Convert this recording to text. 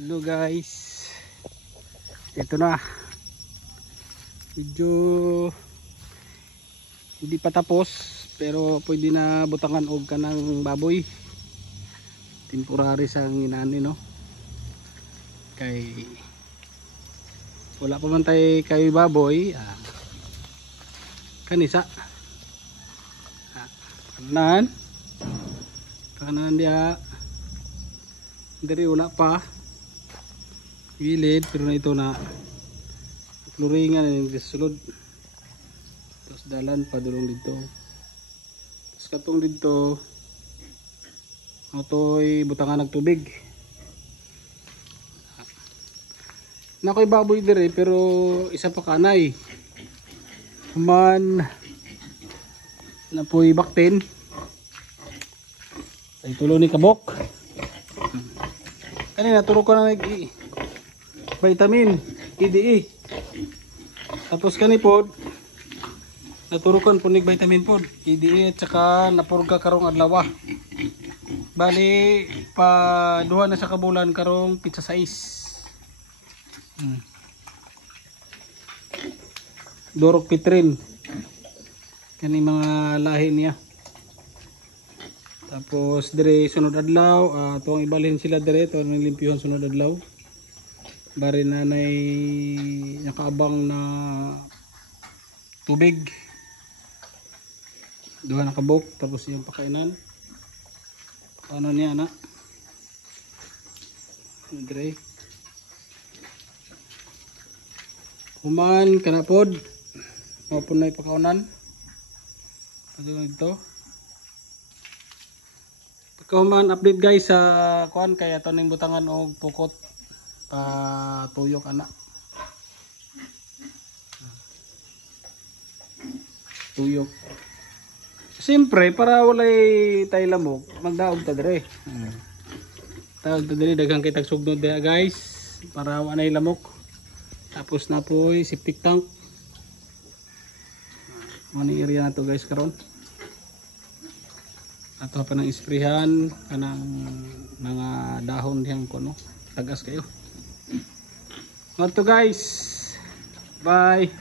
Hello guys, ito na, medyo hindi pa tapos pero pwede na butangan og kanang baboy. Temporary sang inani no, kay wala pa man tay kay baboy. Kanisa kanan dia dari wala pa gilid, pero na ito na floringan yung sulod, terus dalan pa dulong dito, terus katong dito autoy butangan ng tubig na ko'y baboy dire, pero isa pa kanay man na po'y baktin ay tulo ni kabok. Kanina turo ko na vitamin EDE, tapos kanipod naturukan po nig vitamin pod EDE at saka napurga karong adlaw. Bali pa duha na sa kabulan karong pizza size. Dorok pitrin kani mga lahi niya. Tapos dire sunod adlaw tuwang ibalhin sila dire, tuwang limpyuhan sunod adlaw. Bari na nay nakaabang na tubig, duha na kabok, tapos yung pakainan ano niya na dire human kanapod mapun na ipakaunan pagod ito. Pagkahuman update guys sa kuan, kaya ito ning butangan og pukot pa tuyok anak. Tuyok. Siyempre para walay tay lamok, magdaog ta dire. Tawag ta dire daghang kitag sugnod diha guys para walay lamok. Tapos na po'y septic tank. Ano area na to guys karon. Ato pa nang isprehan kanang mga dahon diyang kuno tagas kayo. Ito guys, bye.